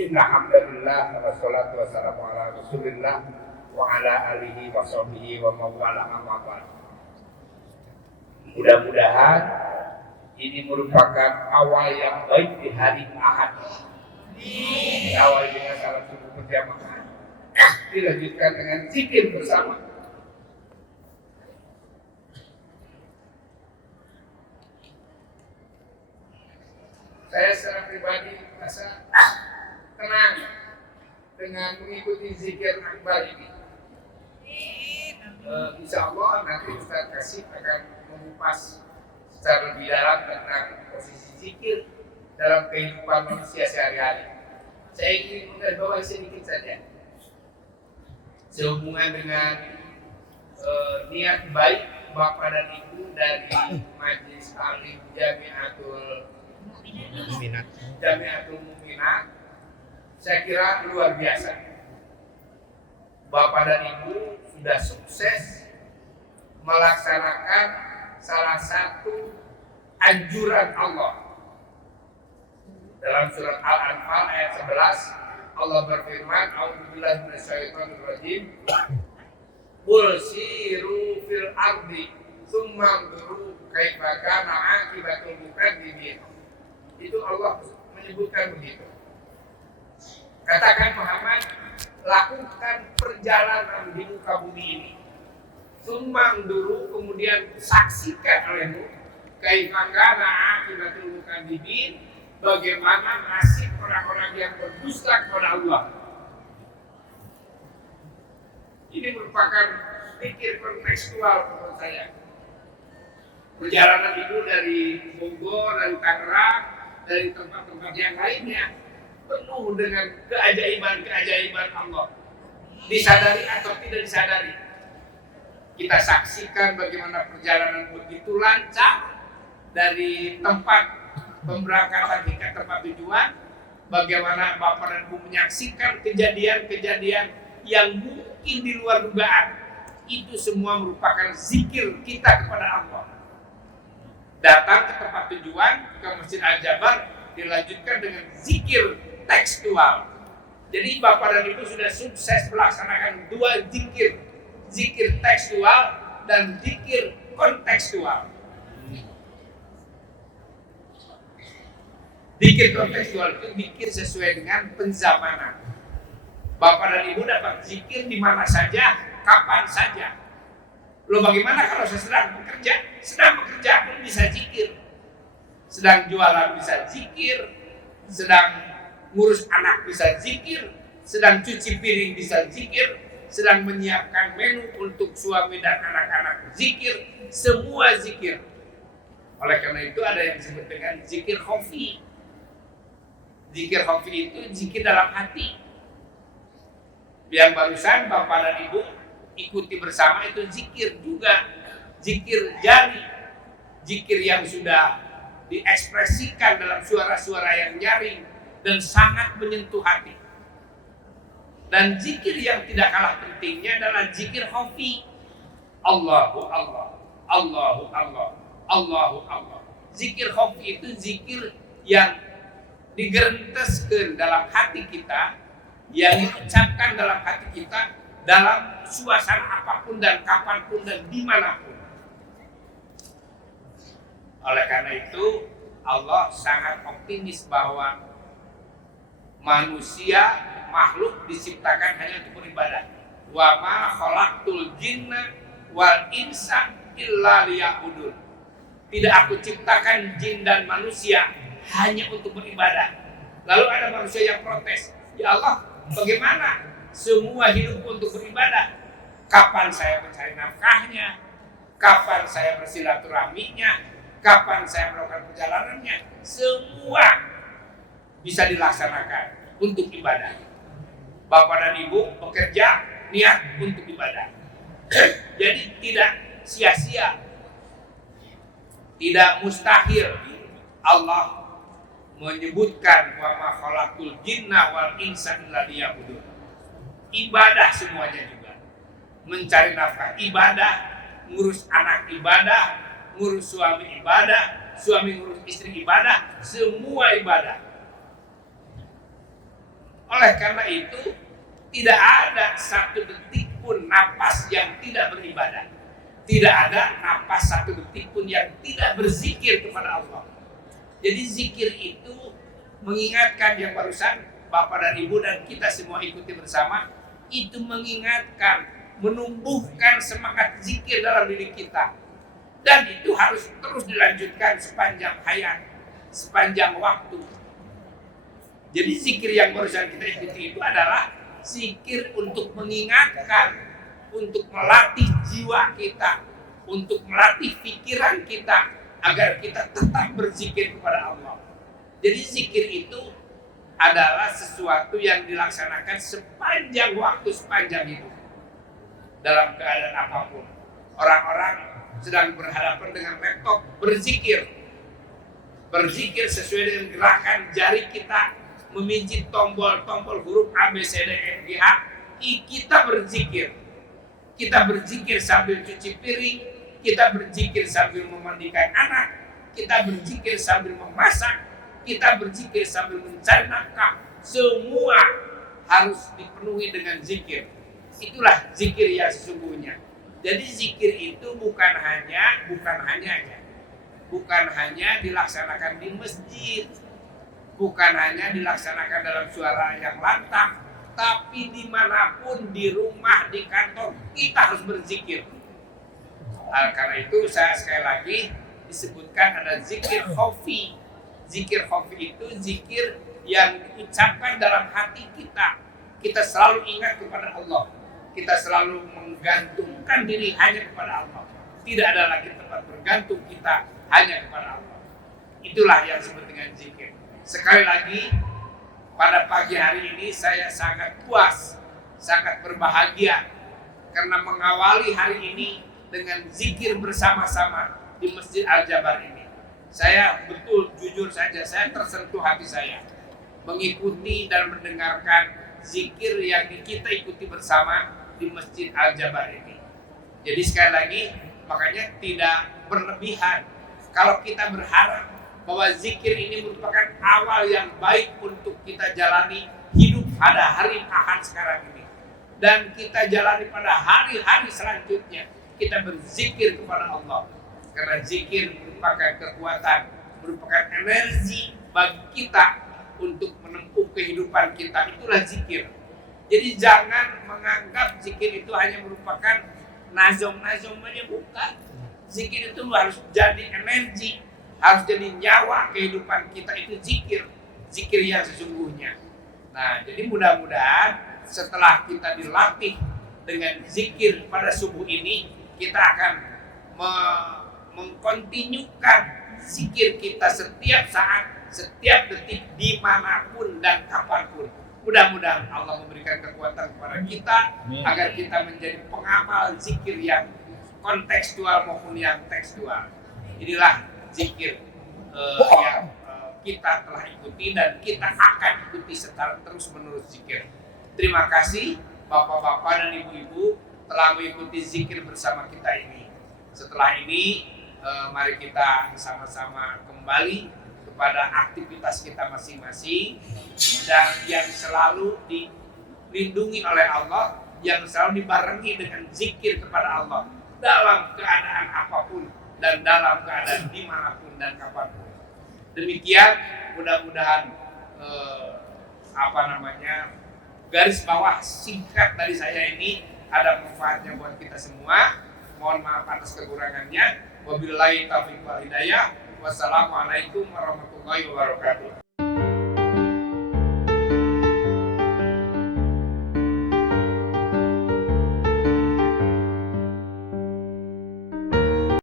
Inna hamdalillah wa salatu wa salamu ala rasulillah wa ala alihi wa sahbihi wa mawala amma ba'd. Mudah-mudahan ini merupakan awal yang baik di hari Ahad. Awal dengan salat subuh berjamaah, dilanjutkan dengan zikir bersama. Saya secara pribadi merasa tenang dengan mengikuti zikir akbar ini. Insya Allah nanti Ustaz Kasih akan mengupas secara lebih dalam tentang posisi zikir dalam kehidupan manusia sehari-hari. Saya ingin menggarisbawahi sedikit saja sehubungan dengan niat baik Bapak dan Ibu dari Majelis Taklim Jamiatul Muminat. Saya kira luar biasa. Bapak dan Ibu sudah sukses melaksanakan salah satu anjuran Allah. Dalam surat Al-Anfal ayat 11, Allah berfirman, "A'udzubillahi minasyaitonir rajim. Qul siru fil ardi, tsumma anzuru kaifa kana 'aqibatul mukadzibin." Itu Allah menyebutkan begitu. Katakan Muhammad, lakukan perjalanan di muka bumi ini. Sumbang dulu, kemudian saksikan olehmu kaifa kana 'aqibatul mukadzibin, bagaimana nasib orang-orang yang berdusta kepada Allah. Ini merupakan pikir kontekstual menurut saya. Perjalanan itu dari Bogor, dari Tangerang, dari tempat-tempat yang lainnya penuh dengan keajaiban-keajaiban Allah. Disadari atau tidak disadari, kita saksikan bagaimana perjalanan begitu lancar dari tempat pemberangkatan hingga tempat tujuan. Bagaimana Bapak dan Ibu menyaksikan kejadian-kejadian yang mungkin di luar dugaan. Itu semua merupakan zikir kita kepada Allah. Datang ke tempat tujuan, ke Masjid Al-Jabar, dilanjutkan dengan zikir tekstual. Jadi Bapak dan Ibu sudah sukses melaksanakan dua zikir. Zikir tekstual dan zikir kontekstual. Zikir kontekstual itu zikir sesuai dengan penzamanan. Bapak dan Ibu dapat zikir di mana saja, kapan saja. Loh, bagaimana kalau saya sedang bekerja? Sedang bekerja pun bisa zikir. Sedang jualan bisa zikir. Sedang ngurus anak bisa zikir. Sedang cuci piring bisa zikir. Sedang menyiapkan menu untuk suami dan anak-anak zikir. Semua zikir. Oleh karena itu ada yang disebut dengan zikir khafi. Zikir khafi itu zikir dalam hati. Yang barusan Bapak dan Ibu ikuti bersama itu zikir juga, zikir jari, zikir yang sudah diekspresikan dalam suara-suara yang nyaring dan sangat menyentuh hati. Dan zikir yang tidak kalah pentingnya adalah zikir khafi. Allahu Allah, Allahu Allah, Allahu Allah. Zikir khafi itu zikir yang digerenteskan dalam hati kita, yang diucapkan dalam hati kita, dalam suasana apapun dan kapanpun dan dimanapun. Oleh karena itu Allah sangat optimis bahwa manusia makhluk diciptakan hanya untuk beribadah. Wa ma khalaqtul jinna wal insa illa liya'budun. Tidak aku ciptakan jin dan manusia hanya untuk beribadah. Lalu ada manusia yang protes, ya Allah, bagaimana semua hidup untuk beribadah? Kapan saya mencari nafkahnya? Kapan saya bersilaturahminya? Kapan saya melakukan perjalanannya? Semua bisa dilaksanakan untuk ibadah. Bapak dan Ibu bekerja niat untuk ibadah. Jadi tidak sia-sia, tidak mustahil Allah menyebutkan wa ma khalaqtul jinna wal insa illa liya'budun. Ibadah semuanya juga. Mencari nafkah ibadah, ngurus anak ibadah, ngurus suami ibadah, suami ngurus istri ibadah, semua ibadah. Oleh karena itu, tidak ada satu detik pun napas yang tidak beribadah. Tidak ada napas satu detik pun yang tidak berzikir kepada Allah. Jadi zikir itu mengingatkan yang barusan Bapak dan Ibu dan kita semua ikuti bersama, itu mengingatkan, menumbuhkan semangat zikir dalam diri kita. Dan itu harus terus dilanjutkan sepanjang hayat, sepanjang waktu. Jadi zikir yang barusan kita ikuti itu adalah zikir untuk mengingatkan, untuk melatih jiwa kita, untuk melatih pikiran kita agar kita tetap berzikir kepada Allah. Jadi zikir itu adalah sesuatu yang dilaksanakan sepanjang waktu, sepanjang hidup. Dalam keadaan apapun. Orang-orang sedang berhadapan dengan laptop, berzikir. Berzikir sesuai dengan gerakan jari kita memijit tombol-tombol huruf A, B, C, D, E, F, G, H. Kita berzikir. Kita berzikir sambil cuci piring, kita berzikir sambil memandikan anak, kita berzikir sambil memasak, kita berzikir sambil mencari nafkah. Semua harus dipenuhi dengan zikir. Itulah zikir yang sesungguhnya. Jadi zikir itu bukan hanya dilaksanakan di masjid, bukan hanya dilaksanakan dalam suara yang lantang, tapi dimanapun, di rumah, di kantor, kita harus berzikir. Karena itu saya sekali lagi disebutkan ada zikir khafi. Zikir khafi itu zikir yang diucapkan dalam hati kita. Kita selalu ingat kepada Allah. Kita selalu menggantungkan diri hanya kepada Allah. Tidak ada lagi tempat bergantung kita, hanya kepada Allah. Itulah yang disebut dengan zikir. Sekali lagi, pada pagi hari ini saya sangat puas, sangat berbahagia karena mengawali hari ini dengan zikir bersama-sama di Masjid Al-Jabar ini. Saya betul, jujur saja, saya tersentuh hati saya mengikuti dan mendengarkan zikir yang kita ikuti bersama di Masjid Al-Jabar ini. Jadi sekali lagi, makanya tidak berlebihan kalau kita berharap bahwa zikir ini merupakan awal yang baik untuk kita jalani hidup pada hari Ahad sekarang ini. Dan kita jalani pada hari-hari selanjutnya. Kita berzikir kepada Allah. Karena zikir merupakan kekuatan, merupakan energi bagi kita untuk menempuh kehidupan kita. Itulah zikir. Jadi jangan menganggap zikir itu hanya merupakan nazom-nazom aja, bukan. Zikir itu harus jadi energi, harus jadi nyawa kehidupan kita. Itu zikir, zikir yang sesungguhnya. Nah, jadi mudah-mudahan setelah kita dilatih dengan zikir pada subuh ini, kita akan mengkontinyukan zikir kita setiap saat, setiap detik, dimanapun dan kapanpun. Mudah-mudahan Allah memberikan kekuatan kepada kita agar kita menjadi pengamal zikir yang kontekstual maupun yang tekstual. Inilah zikir yang kita telah ikuti dan kita akan ikuti secara terus-menerus zikir. Terima kasih Bapak-bapak dan Ibu-ibu telah mengikuti zikir bersama kita ini. Setelah ini mari kita sama-sama kembali kepada aktivitas kita masing-masing dan yang selalu dilindungi oleh Allah, yang selalu dibarengi dengan zikir kepada Allah dalam keadaan apapun dan dalam keadaan dimanapun dan kapanpun. Demikian, mudah-mudahan garis bawah singkat dari saya ini ada manfaatnya buat kita semua. Mohon maaf atas kekurangannya. Wabillahi taufiq wal hidayah. Wassalamualaikum warahmatullahi wabarakatuh.